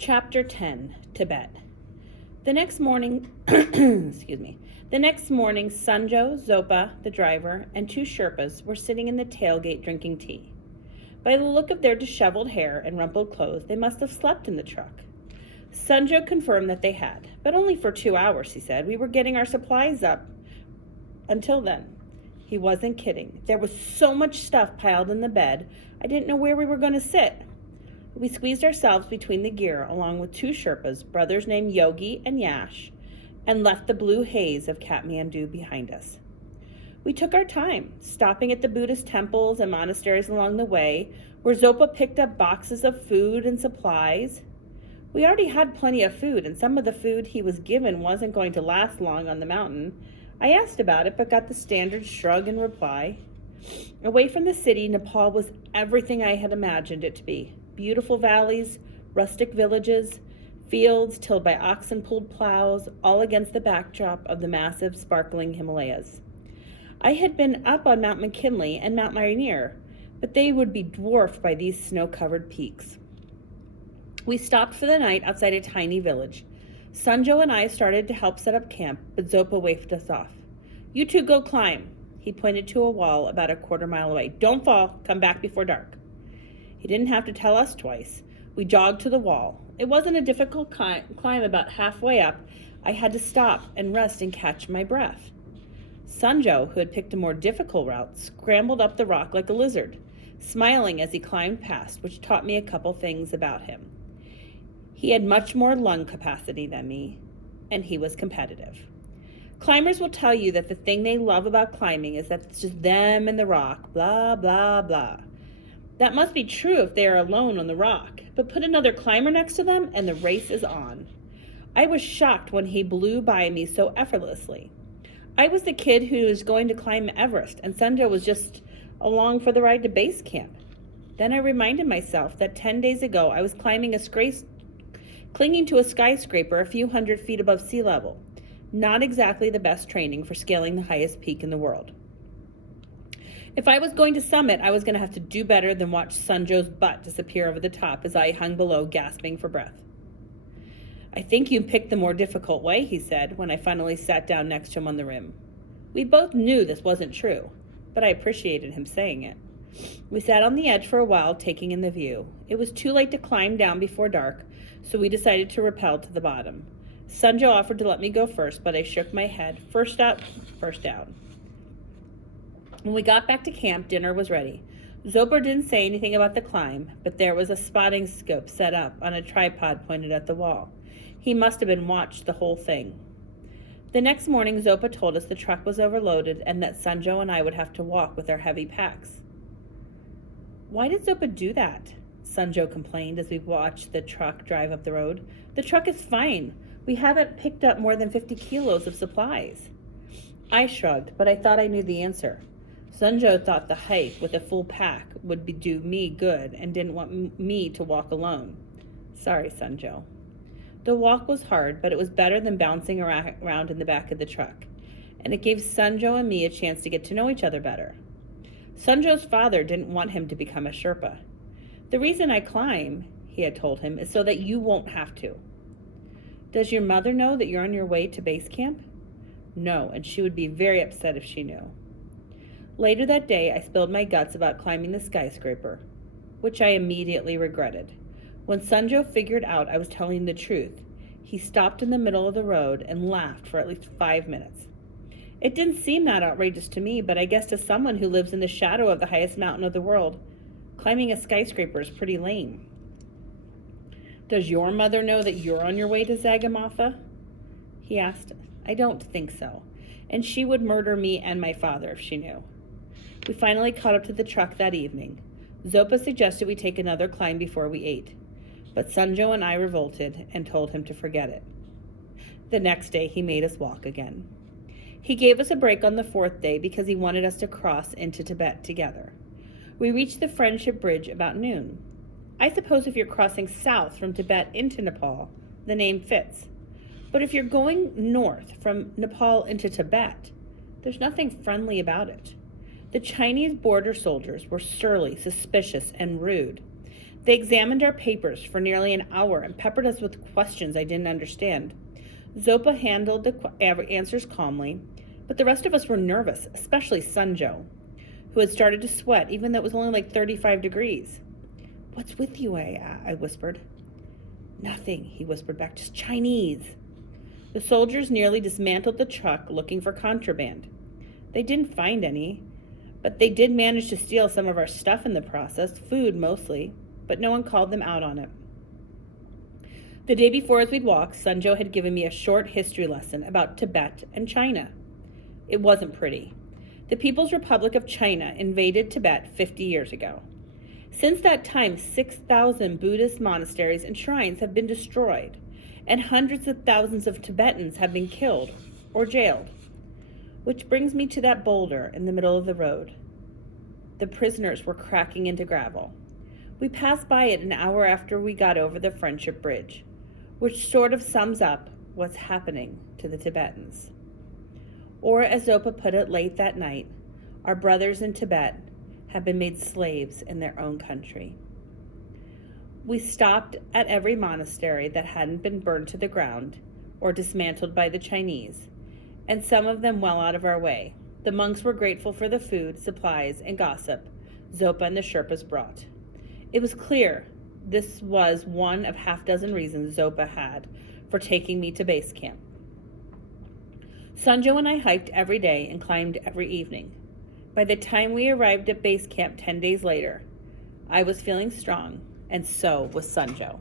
Chapter 10, Tibet. The next morning, Sanjo, Zopa, the driver, and two Sherpas were sitting in the tailgate drinking tea. By the look of their disheveled hair and rumpled clothes, they must have slept in the truck. Sanjo confirmed that they had, but only for 2 hours, he said. We were getting our supplies up until then. He wasn't kidding. There was so much stuff piled in the bed, I didn't know where we were going to sit. We squeezed ourselves between the gear along with two Sherpas, brothers named Yogi and Yash, and left the blue haze of Kathmandu behind us. We took our time, stopping at the Buddhist temples and monasteries along the way, where Zopa picked up boxes of food and supplies. We already had plenty of food, and some of the food he was given wasn't going to last long on the mountain. I asked about it, but got the standard shrug in reply. Away from the city, Nepal was everything I had imagined it to be. Beautiful valleys, rustic villages, fields tilled by oxen-pulled plows, all against the backdrop of the massive, sparkling Himalayas. I had been up on Mount McKinley and Mount Rainier, but they would be dwarfed by these snow-covered peaks. We stopped for the night outside a tiny village. Sanjo and I started to help set up camp, but Zopa waved us off. "You two go climb." He pointed to a wall about a quarter-mile away. "Don't fall. Come back before dark." He didn't have to tell us twice. We jogged to the wall. It wasn't a difficult climb. About halfway up, I had to stop and rest and catch my breath. Sanjo, who had picked a more difficult route, scrambled up the rock like a lizard, smiling as he climbed past, which taught me a couple things about him. He had much more lung capacity than me, and he was competitive. Climbers will tell you that the thing they love about climbing is that it's just them and the rock, blah, blah, blah. That must be true if they are alone on the rock, but put another climber next to them and the race is on. I was shocked when he blew by me so effortlessly. I was the kid who was going to climb Everest, and Sanjo was just along for the ride to base camp. Then I reminded myself that 10 days ago I was climbing clinging to a skyscraper a few hundred feet above sea level. Not exactly the best training for scaling the highest peak in the world. If I was going to summit, I was going to have to do better than watch Sanjo's butt disappear over the top as I hung below, gasping for breath. "I think you picked the more difficult way," he said, when I finally sat down next to him on the rim. We both knew this wasn't true, but I appreciated him saying it. We sat on the edge for a while, taking in the view. It was too late to climb down before dark, so we decided to rappel to the bottom. Sanjo offered to let me go first, but I shook my head. First up, first down. When we got back to camp, dinner was ready. Zopa didn't say anything about the climb, but there was a spotting scope set up on a tripod pointed at the wall. He must have been watched the whole thing. The next morning, Zopa told us the truck was overloaded and that Sanjo and I would have to walk with our heavy packs. "Why did Zopa do that?" Sanjo complained as we watched the truck drive up the road. "The truck is fine. We haven't picked up more than 50 kilos of supplies." I shrugged, but I thought I knew the answer. Sanjo thought the hike with a full pack would do me good and didn't want me to walk alone. Sorry, Sanjo. The walk was hard, but it was better than bouncing around in the back of the truck, and it gave Sanjo and me a chance to get to know each other better. Sanjo's father didn't want him to become a Sherpa. "The reason I climb," he had told him, "is so that you won't have to." "Does your mother know that you're on your way to base camp?" "No, and she would be very upset if she knew." Later that day, I spilled my guts about climbing the skyscraper, which I immediately regretted. When Sanjo figured out I was telling the truth, he stopped in the middle of the road and laughed for at least 5 minutes. It didn't seem that outrageous to me, but I guess to someone who lives in the shadow of the highest mountain of the world, climbing a skyscraper is pretty lame. "Does your mother know that you're on your way to Zagamatha?" he asked. "I don't think so, and she would murder me and my father if she knew." We finally caught up to the truck that evening. Zopa suggested we take another climb before we ate, but Sanjo and I revolted and told him to forget it. The next day, he made us walk again. He gave us a break on the 4th day because he wanted us to cross into Tibet together. We reached the Friendship Bridge about noon. I suppose if you're crossing south from Tibet into Nepal, the name fits. But if you're going north from Nepal into Tibet, there's nothing friendly about it. The Chinese border soldiers were surly, suspicious, and rude. They examined our papers for nearly an hour and peppered us with questions I didn't understand. Zopa handled the answers calmly, but the rest of us were nervous, especially Sunjo, who had started to sweat even though it was only like 35 degrees. "What's with you?" I whispered. "Nothing," he whispered back, "just Chinese." The soldiers nearly dismantled the truck looking for contraband. They didn't find any, but they did manage to steal some of our stuff in the process, food mostly, but no one called them out on it. The day before, as we'd walked, Sunjo had given me a short history lesson about Tibet and China. It wasn't pretty. The People's Republic of China invaded Tibet 50 years ago. Since that time, 6,000 Buddhist monasteries and shrines have been destroyed, and hundreds of thousands of Tibetans have been killed or jailed. Which brings me to that boulder in the middle of the road. The prisoners were cracking into gravel. We passed by it an hour after we got over the Friendship Bridge, which sort of sums up what's happening to the Tibetans. Or, as Zopa put it late that night, our brothers in Tibet have been made slaves in their own country. We stopped at every monastery that hadn't been burned to the ground or dismantled by the Chinese, and some of them well out of our way. The monks were grateful for the food, supplies, and gossip Zopa and the Sherpas brought. It was clear this was one of half-dozen reasons Zopa had for taking me to base camp. Sunjo and I hiked every day and climbed every evening. By the time we arrived at base camp 10 days later, I was feeling strong, and so was Sunjo.